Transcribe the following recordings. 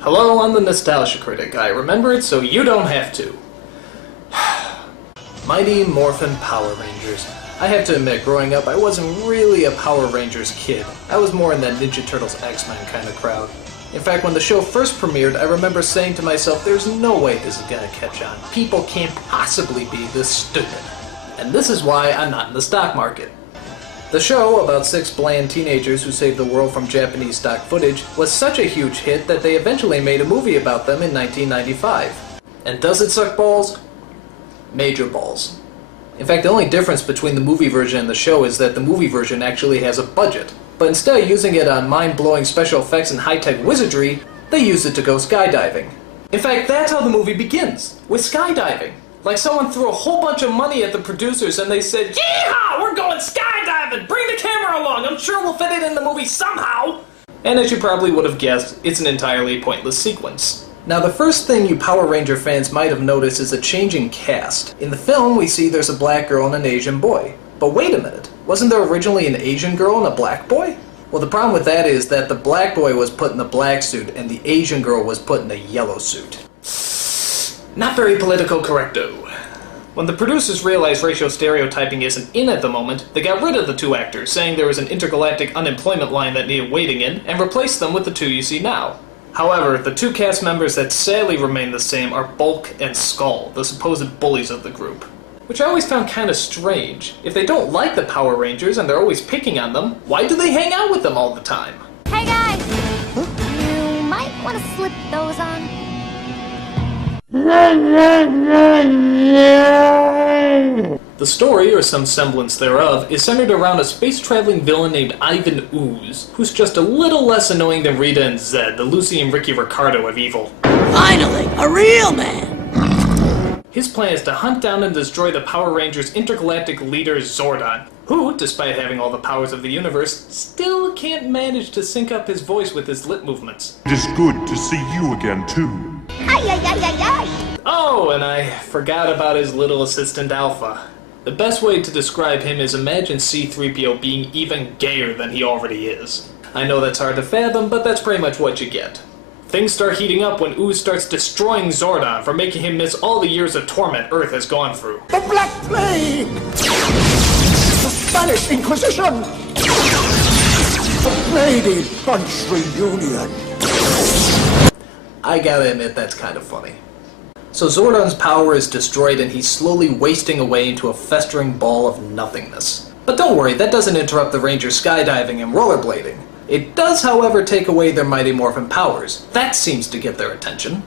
Hello, I'm the Nostalgia Critic. I remember it so you don't have to. Mighty Morphin Power Rangers. I have to admit, growing up, I wasn't really a Power Rangers kid. I was more in that Ninja Turtles X-Men kind of crowd. In fact, when the show first premiered, I remember saying to myself, there's no way this is gonna catch on. People can't possibly be this stupid. And this is why I'm not in the stock market. The show, about 6 bland teenagers who saved the world from Japanese stock footage, was such a huge hit that they eventually made a movie about them in 1995. And does it suck balls? Major balls. In fact, the only difference between the movie version and the show is that the movie version actually has a budget. But instead of using it on mind-blowing special effects and high-tech wizardry, they used it to go skydiving. In fact, that's how the movie begins, with skydiving. Like someone threw a whole bunch of money at the producers and they said, "Yeehaw! We're going skydiving! Bring the camera along! I'm sure we'll fit it in the movie somehow!" And as you probably would have guessed, it's an entirely pointless sequence. Now, the first thing you Power Ranger fans might have noticed is a changing cast. In the film, we see there's a black girl and an Asian boy. But wait a minute, wasn't there originally an Asian girl and a black boy? Well, the problem with that is that the black boy was put in the black suit and the Asian girl was put in the yellow suit. Not very political correcto. When the producers realized racial stereotyping isn't in at the moment, they got rid of the 2 actors, saying there was an intergalactic unemployment line that needed wading in, and replaced them with the 2 you see now. However, the 2 cast members that sadly remain the same are Bulk and Skull, the supposed bullies of the group. Which I always found kind of strange. If they don't like the Power Rangers and they're always picking on them, why do they hang out with them all the time? Hey guys! Huh? You might want to slip those on. The story, or some semblance thereof, is centered around a space-traveling villain named Ivan Ooze, who's just a little less annoying than Rita and Zed, the Lucy and Ricky Ricardo of evil. Finally, a real man! His plan is to hunt down and destroy the Power Rangers' intergalactic leader Zordon, who, despite having all the powers of the universe, still can't manage to sync up his voice with his lip movements. It is good to see you again, too. Oh, and I forgot about his little assistant Alpha. The best way to describe him is imagine C-3PO being even gayer than he already is. I know that's hard to fathom, but that's pretty much what you get. Things start heating up when Ooze starts destroying Zordon for making him miss all the years of torment Earth has gone through. The Black Plague! The Spanish Inquisition! The Lady Bunch Reunion! I gotta admit, that's kind of funny. So Zordon's power is destroyed and he's slowly wasting away into a festering ball of nothingness. But don't worry, that doesn't interrupt the Rangers skydiving and rollerblading. It does, however, take away their Mighty Morphin powers. That seems to get their attention.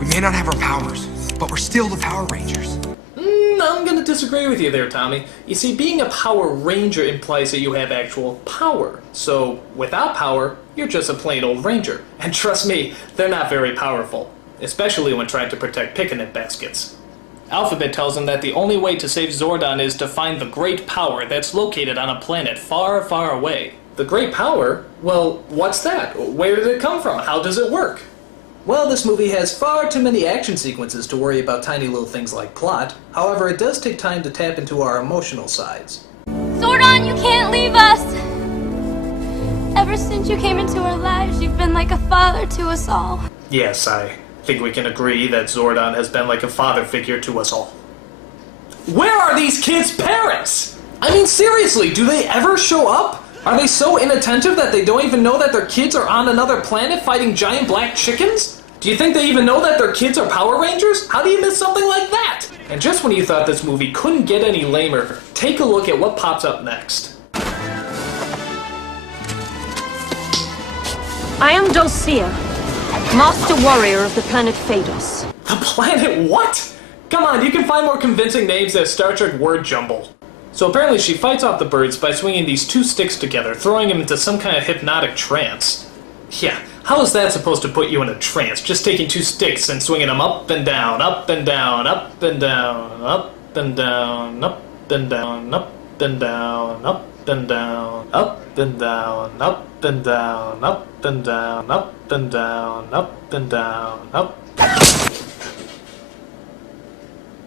We may not have our powers, but we're still the Power Rangers. I'm gonna disagree with you there, Tommy. You see, being a Power Ranger implies that you have actual power. So, without power, you're just a plain old Ranger. And trust me, they're not very powerful. Especially when trying to protect picnic baskets. Alphabet tells him that the only way to save Zordon is to find the Great Power that's located on a planet far, far away. The Great Power? Well, what's that? Where did it come from? How does it work? Well, this movie has far too many action sequences to worry about tiny little things like plot. However, it does take time to tap into our emotional sides. Zordon, you can't leave us! Ever since you came into our lives, you've been like a father to us all. Yes, I think we can agree that Zordon has been like a father figure to us all. Where are these kids' parents? I mean, seriously, do they ever show up? Are they so inattentive that they don't even know that their kids are on another planet fighting giant black chickens? Do you think they even know that their kids are Power Rangers? How do you miss something like that? And just when you thought this movie couldn't get any lamer, take a look at what pops up next. I am Dulcia, Master Warrior of the planet Phaedos. The planet what? Come on, you can find more convincing names than Star Trek word jumble. So apparently she fights off the birds by swinging these 2 sticks together, throwing them into some kind of hypnotic trance. Yeah, how is that supposed to put you in a trance? Just taking 2 sticks and swinging them up and down, up and down, up and down, up and down, up and down, up and down, up and down, up and down, up and down, up and down, up and down, up and down, up.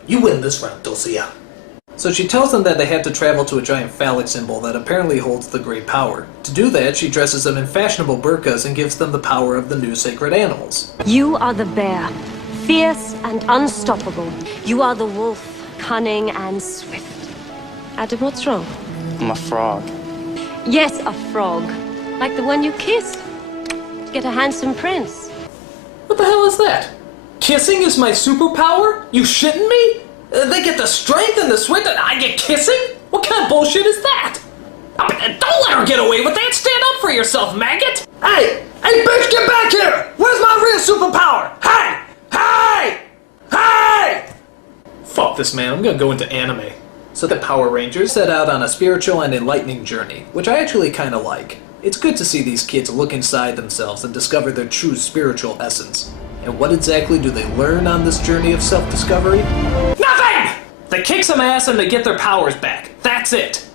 You win this round, Dulcia. So she tells them that they have to travel to a giant phallic symbol that apparently holds the great power. To do that, she dresses them in fashionable burqas and gives them the power of the new sacred animals. You are the bear, fierce and unstoppable. You are the wolf, cunning and swift. Adam, what's wrong? I'm a frog. Yes, a frog. Like the one you kissed. To get a handsome prince. What the hell is that? Kissing is my superpower? You shitting me? They get the strength and the swift and I get kissing? What kind of bullshit is that? Don't let her get away with that! Stand up for yourself, maggot! Hey! Hey, bitch, get back here! Where's my real superpower? Hey! Hey! Hey! Fuck this, man. I'm gonna go into anime. So the Power Rangers set out on a spiritual and enlightening journey, which I actually kinda like. It's good to see these kids look inside themselves and discover their true spiritual essence. And what exactly do they learn on this journey of self-discovery? Nothing! They kick some ass and they get their powers back. That's it.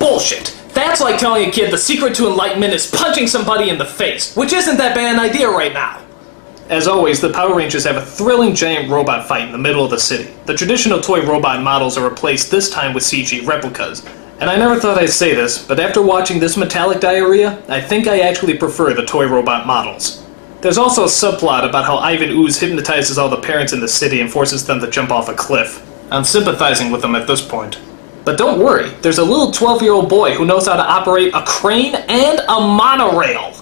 Bullshit. That's like telling a kid the secret to enlightenment is punching somebody in the face, which isn't that bad an idea right now. As always, the Power Rangers have a thrilling giant robot fight in the middle of the city. The traditional toy robot models are replaced this time with CG replicas. And I never thought I'd say this, but after watching this metallic diarrhea, I think I actually prefer the toy robot models. There's also a subplot about how Ivan Ooze hypnotizes all the parents in the city and forces them to jump off a cliff. I'm sympathizing with them at this point. But don't worry, there's a little 12-year-old boy who knows how to operate a crane and a monorail.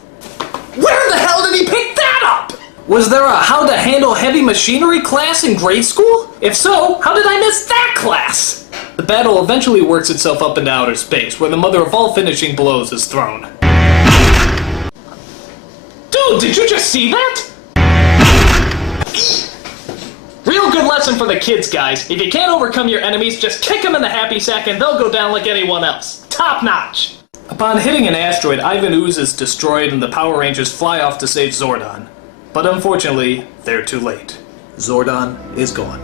Where the hell did he pick that up? Was there a how to handle heavy machinery class in grade school? If so, how did I miss that class? The battle eventually works itself up into outer space, where the mother of all finishing blows is thrown. Dude, did you just see that? Real good lesson for the kids, guys. If you can't overcome your enemies, just kick them in the happy sack and they'll go down like anyone else. Top notch! Upon hitting an asteroid, Ivan Ooze is destroyed and the Power Rangers fly off to save Zordon. But unfortunately, they're too late. Zordon is gone.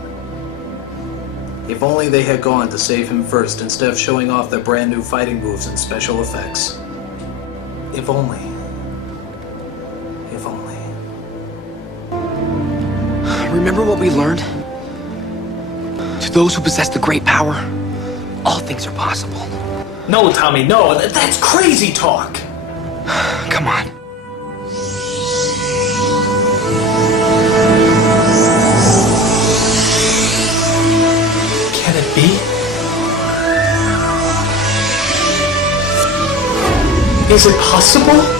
If only they had gone to save him first instead of showing off their brand new fighting moves and special effects. If only. If only. Remember what we learned? To those who possess the great power, all things are possible. No, Tommy, no. That's crazy talk. Come on. Can it be? Is it possible?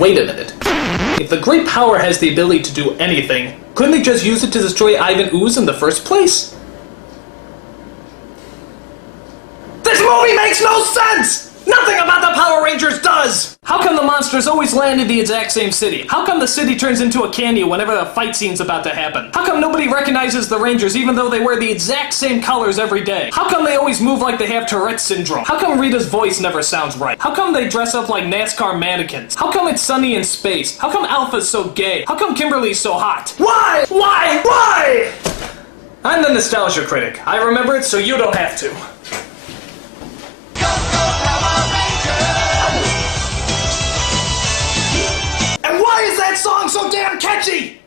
Wait a minute. If the great power has the ability to do anything, couldn't they just use it to destroy Ivan Ooze in the first place? This movie makes no sense! Nothing about the Power Rangers does! How come the monsters always land in the exact same city? How come the city turns into a canyon whenever the fight scene's about to happen? How come nobody recognizes the Rangers even though they wear the exact same colors every day? How come they always move like they have Tourette's syndrome? How come Rita's voice never sounds right? How come they dress up like NASCAR mannequins? How come it's sunny in space? How come Alpha's so gay? How come Kimberly's so hot? Why? Why? Why? I'm the Nostalgia Critic. I remember it so you don't have to. And why is that song so damn catchy?